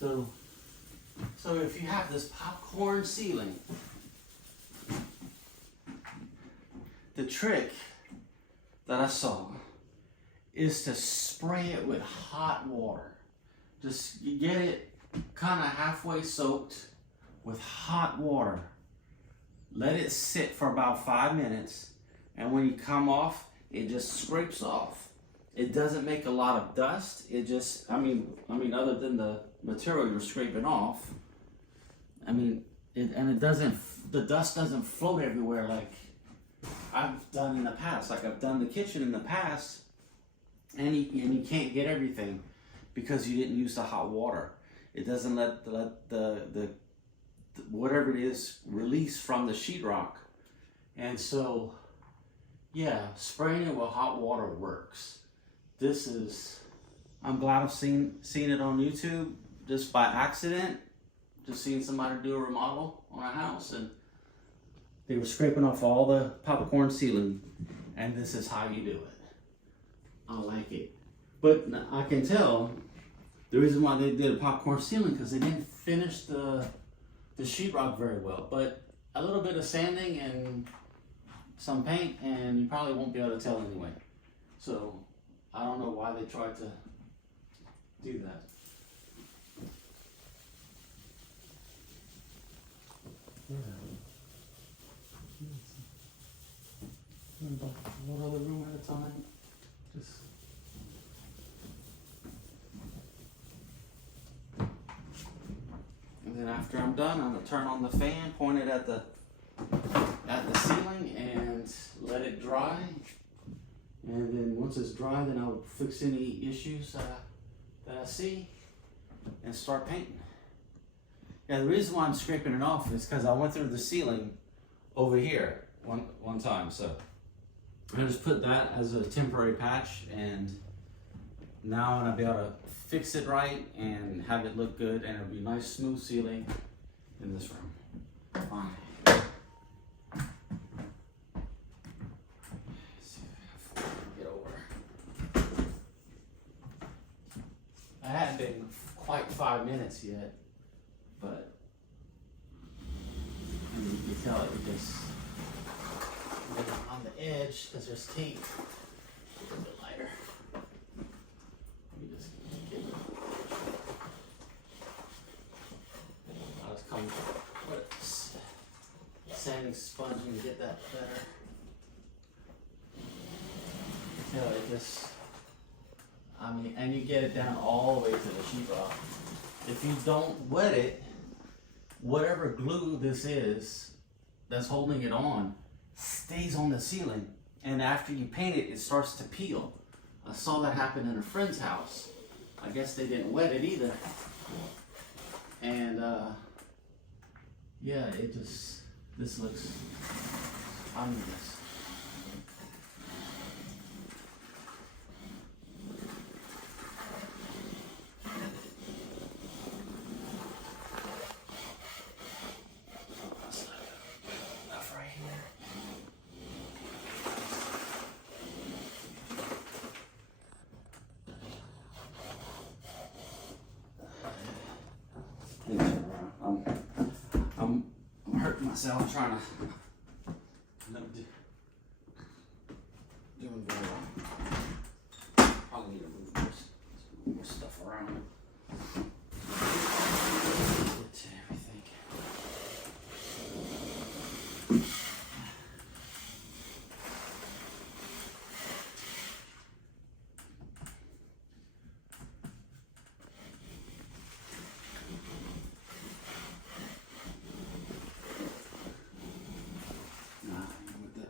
So if you have this popcorn ceiling, the trick that I saw is to spray it with hot water. Just get it kind of halfway soaked with hot water. Let it sit for about 5 minutes, and when you come off, it just scrapes off. It doesn't make a lot of dust. It just, I mean, other than the material you're scraping off, it doesn't, the dust doesn't float everywhere like I've done in the past. Like I've done the kitchen in the past, and you can't get everything because you didn't use the hot water. It doesn't let the whatever it is release from the sheetrock. And so, yeah, spraying it with hot water works. I'm glad I've seen it on YouTube just by accident. Just seeing somebody do a remodel on a house, and they were scraping off all the popcorn ceiling, and this is how you do it. I like it. But I can tell the reason why they did a popcorn ceiling, because they didn't finish the sheetrock very well. But a little bit of sanding and some paint, and you probably won't be able to tell anyway. So I don't know why they tried to do that. Yeah. One other room at a time. Just. And then after I'm done, I'm gonna turn on the fan, point it at the ceiling, and let it dry. And then once it's dry, then I'll fix any issues that I see and start painting. Yeah, the reason why I'm scraping it off is because I went through the ceiling over here one time. So I just put that as a temporary patch, and now I'm gonna be able to fix it right and have it look good, and it'll be nice smooth ceiling in this room. Fine. I haven't been quite 5 minutes yet, but you can tell it just on the edge because there's tape. A little bit lighter. Let me just get it. I'll just come with a sanding sponge and get that better. You can tell it just. And you get it down all the way to the sheetrock. If you don't wet it, whatever glue this is that's holding it on stays on the ceiling. And after you paint it, it starts to peel. I saw that happen in a friend's house. I guess they didn't wet it either. And yeah, this looks, this. I'm hurting myself trying to doing very well. Probably need to move more stuff around. Get to everything.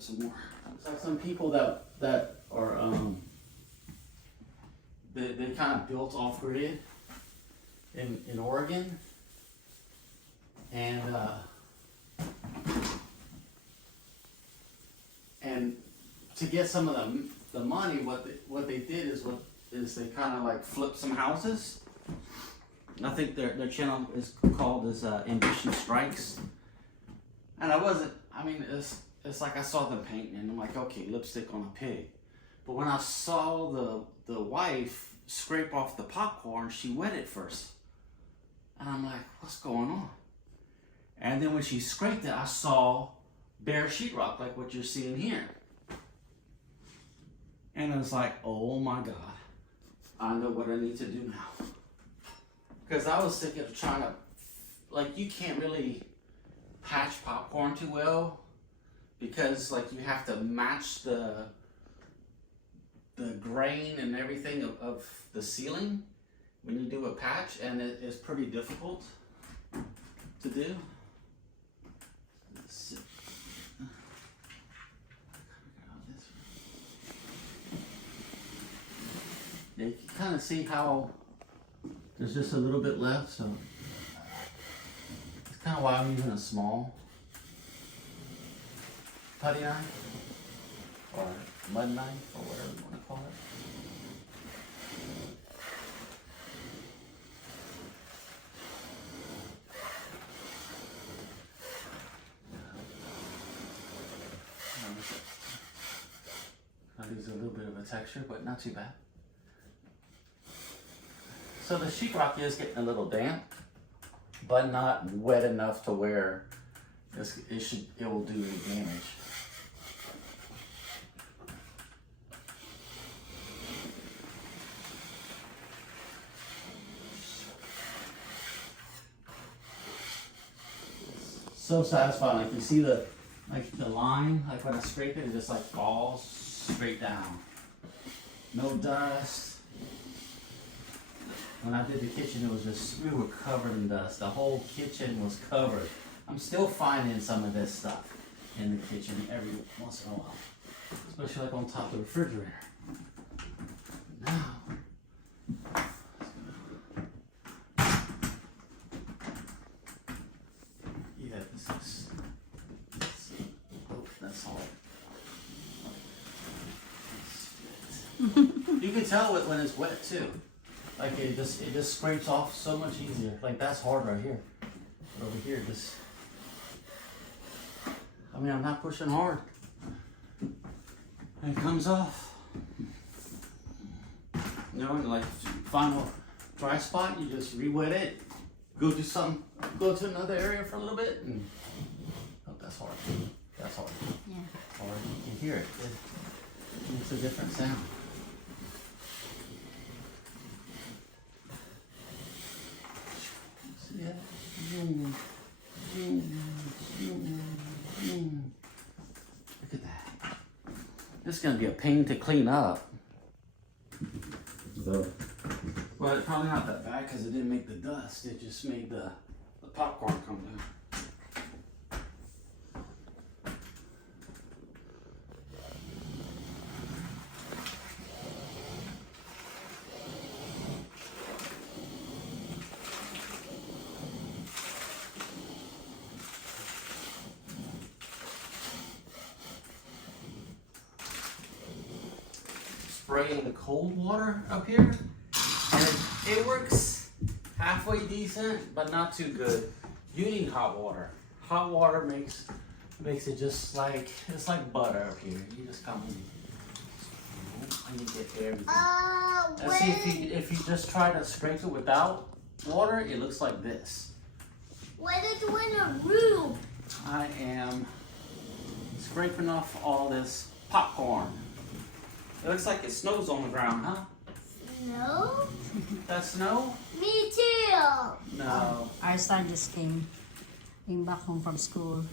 Some more. It's like some people that are they kind of built off grid in Oregon, and to get some of the money, what they did is they kind of like flipped some houses. I think their channel is called Ambition Strikes, and it's like I saw them painting, and I'm like, okay, lipstick on a pig. But when I saw the wife scrape off the popcorn, she wet it first. And I'm like, what's going on? And then when she scraped it, I saw bare sheetrock like what you're seeing here. And I was like, oh my God, I know what I need to do now. Because I was thinking of trying to, like, you can't really patch popcorn too well because like you have to match the grain and everything of the ceiling when you do a patch, and it is pretty difficult to do. Let's see. You can kind of see how there's just a little bit left, so it's kind of why I'm using a small putty knife or mud knife or whatever you want to call it. I'll use a little bit of a texture, but not too bad. So the sheetrock is getting a little damp, but not wet enough to where it will do any damage. So satisfying. Like you see the line, like when I scrape it, it just like falls straight down. No dust. When I did the kitchen, it was just, we were covered in dust. The whole kitchen was covered. I'm still finding some of this stuff in the kitchen every once in a while, especially like on top of the refrigerator. Now, yeah, this is, oh, that's all. You can tell it when it's wet too. Like it just scrapes off so much easier. Like that's hard right here. But over here, just, I mean, I'm not pushing hard. And it comes off. You know, and like find a dry spot, you just re-wet it. Go to another area for a little bit. And, oh, that's hard. That's hard. Yeah. It's hard. You can hear it. It makes a different sound. Yeah. Look at that. This is going to be a pain to clean up. So, well, it's probably not that bad because it didn't make the dust. It just made the popcorn come down. Spraying the cold water up here, and it works halfway decent, but not too good. You need hot water. Hot water makes it just like, it's like butter up here. You just come and you get everything. Let's see if you just try to scrape it without water, it looks like this. What is in a room? I am scraping off all this popcorn. It looks like it snows on the ground, huh? Snow? That's snow? Me too. No. Our son just came back home from school.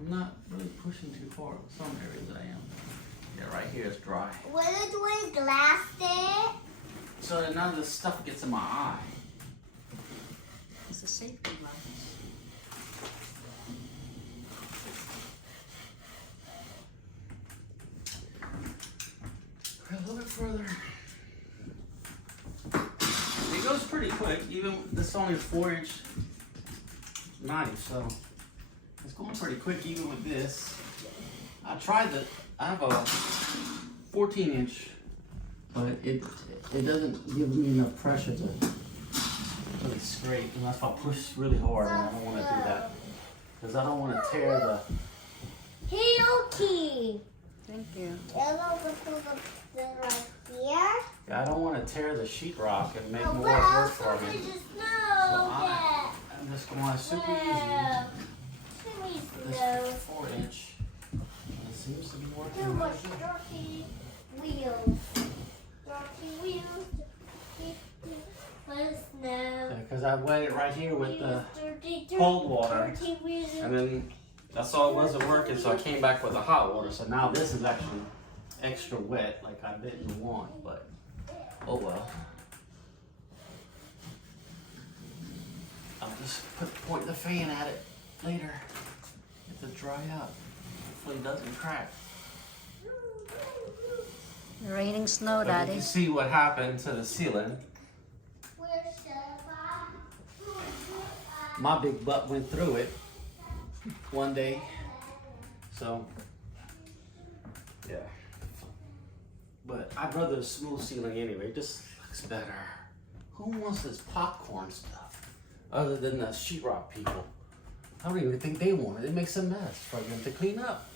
I'm not really pushing too far. Some areas I am. Yeah, right here is dry. What is when glass there? So that none of the stuff gets in my eye. It's a safety glass. A little bit further. It goes pretty quick. Even this is only a 4-inch knife, so it's going pretty quick even with this. I have a 14-inch, but it doesn't give me enough pressure to really scrape unless I push really hard, and I don't want to do that because I don't want to tear the. Hey, okay. Thank you. Right here. Yeah, I don't want to tear the sheetrock and make Oh, more well, work for me. just So know that. I'm just going super easy. Well, This no. 4-inch. It seems to be Too working. much dirty wheels. Dirty wheels. Let us know. Because I wet it right here with the Dirty, cold water. Dirty wheels. And then that's all it wasn't working, so I came back with the hot water. So now this is actually extra wet, like I didn't want, but oh well. I'll just point the fan at it later. Get it to dry up. Hopefully it doesn't crack. Raining snow, But you Daddy. can see what happened to the ceiling. Where's the My big butt went through it one day. So, yeah. But I'd rather a smooth ceiling anyway. It just looks better. Who wants this popcorn stuff? Other than the sheetrock people. I don't even think they want it. It makes a mess for them to clean up.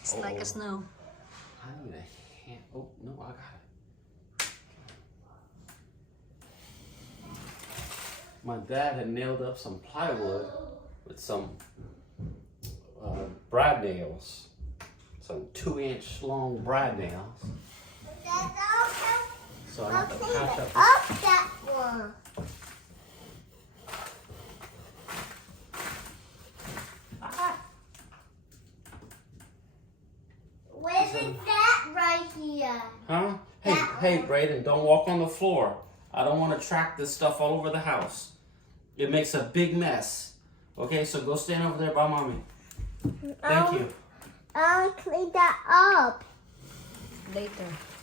It's like a snow. I need a hand. Oh, no, I got it. My dad had nailed up some plywood with some brad nails. Some 2-inch long brad nails. So I have to patch up. Up that one. Where's that right here? Huh? Hey, Brayden, don't walk on the floor. I don't want to track this stuff all over the house. It makes a big mess. Okay, so go stand over there by mommy. Thank you. I'll clean that up. Later.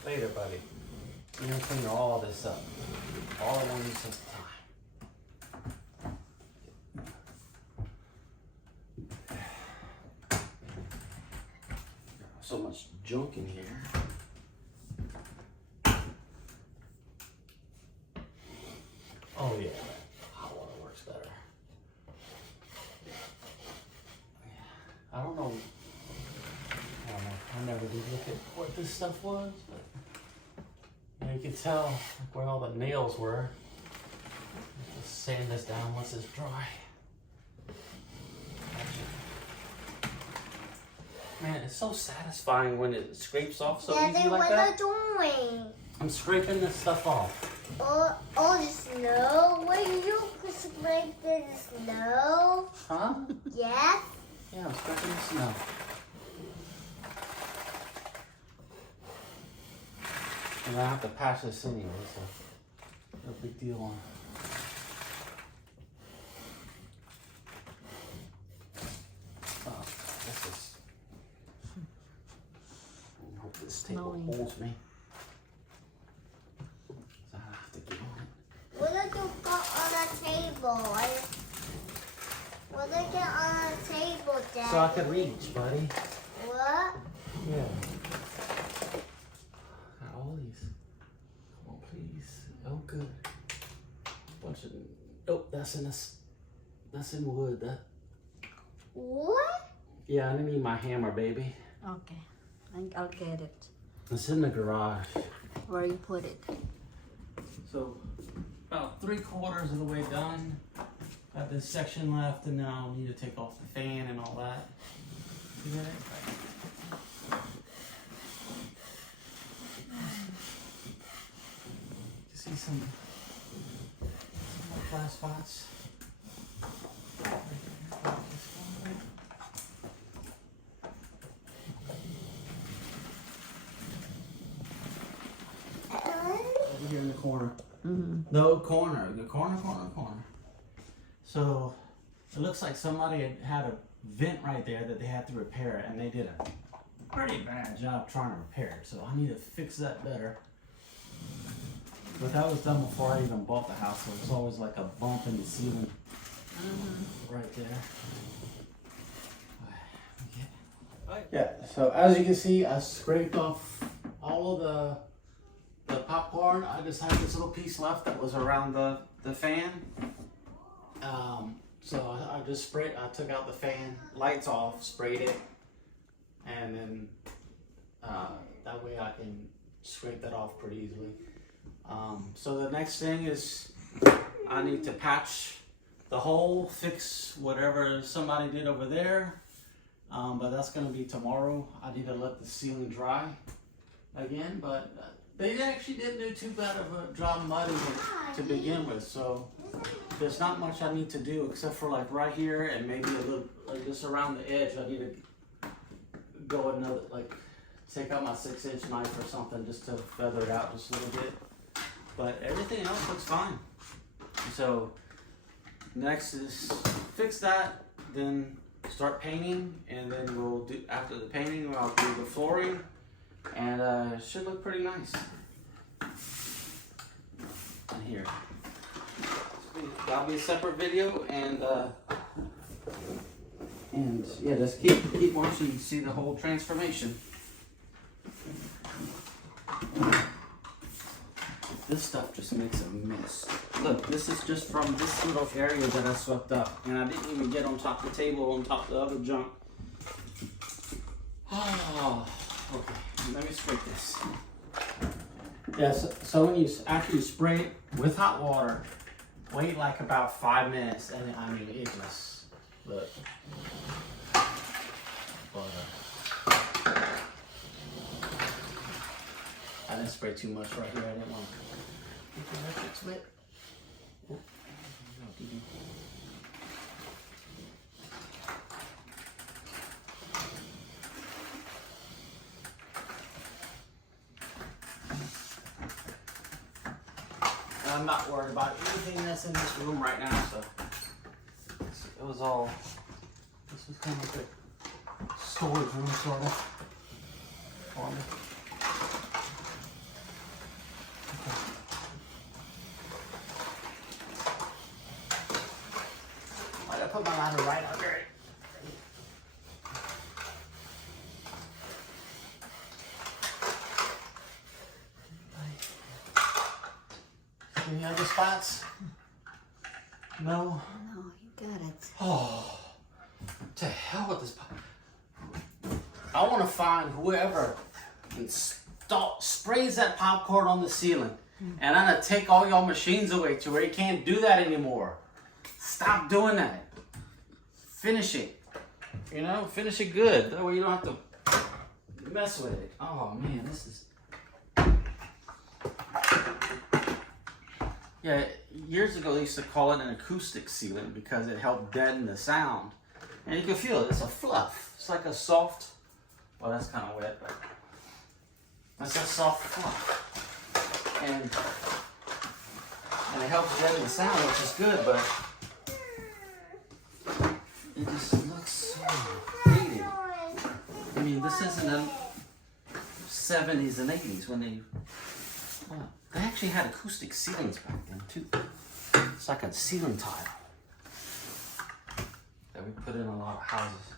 Later, buddy. You're gonna clean all this up. All at one use of time. So much junk in here. Oh yeah, hot water works better. I don't know. I never did look at what this stuff was, but you can tell like, where all the nails were. Just sand this down once it's dry. Man, it's so satisfying when it scrapes off so Daddy, easy like what that. are you doing? I'm scraping this stuff off. Oh, the snow? Where you scrape the snow? Huh? Yes. Yeah, I'm scraping the snow. And I have to patch this anyway, so no big deal on it. Oh, this is. I hope this table Snowing. holds me. So I have to get on it. What did you put on the table? What did you get on the table, Daddy? So I could reach, buddy. What? Yeah. Got all these. Come on, please. Oh, good. Bunch of. Oh, that's in this. That's in wood. That. What? Yeah, I need my hammer, baby. Okay. I'll get it. It's in the garage. Where you put it? So, about 3/4 of the way done. Got this section left, and now I'll need to take off the fan and all that. You get it? You see some more flat spots. Over here in the corner. Mm-hmm. No, corner. The corner. So it looks like somebody had a vent right there that they had to repair, and they did a pretty bad job trying to repair it. So I need to fix that better. But that was done before I even bought the house, so it's always like a bump in the ceiling right there. Yeah, so as you can see, I scraped off all all the popcorn. I just had this little piece left that was around the fan. So I just sprayed. I took out the fan, lights off, sprayed it, and then that way I can scrape that off pretty easily. So the next thing is I need to patch the hole, fix whatever somebody did over there. But that's gonna be tomorrow. I need to let the ceiling dry again, but they actually didn't do too bad of a job mudding it to begin with. So there's not much I need to do except for like right here and maybe a little, like just around the edge. I need to go another, like take out my 6-inch knife or something just to feather it out just a little bit. But everything else looks fine. So next is fix that, then start painting, and then we'll do, after the painting, I'll do the flooring, and it should look pretty nice. And here, that'll be a separate video, and yeah, just keep watching and see the whole transformation. This stuff just makes a mess. Look, this is just from this little area that I swept up. And I didn't even get on top of the table, on top of the other junk. Oh, okay, let me scrape this. Yes, so when you actually spray it with hot water, wait like about 5 minutes. And I mean, it just, look. I didn't spray too much right here. I didn't want to get the electrics wet. Oh, I'm not worried about anything that's in this room right now, so it was all, this was kind of like a storage room sort of for me. I put my ladder right under it. Any other spots? No? No, you got it. Oh, to hell with this. I want to find whoever sprays that popcorn on the ceiling. And I'm going to take all y'all machines away to where you can't do that anymore. Stop doing that. Finish it. You know, finish it good. That way you don't have to mess with it. Oh man, this is... Yeah, years ago they used to call it an acoustic ceiling because it helped deaden the sound. And you can feel it. It's a fluff. It's like a soft... Well, that's kind of wet, but... It's a soft fluff. And it helps deaden the sound, which is good, but... It just looks so dated. I mean, this isn't the 70s and 80s when they... Well, they actually had acoustic ceilings back then, too. It's like a ceiling tile that we put in a lot of houses.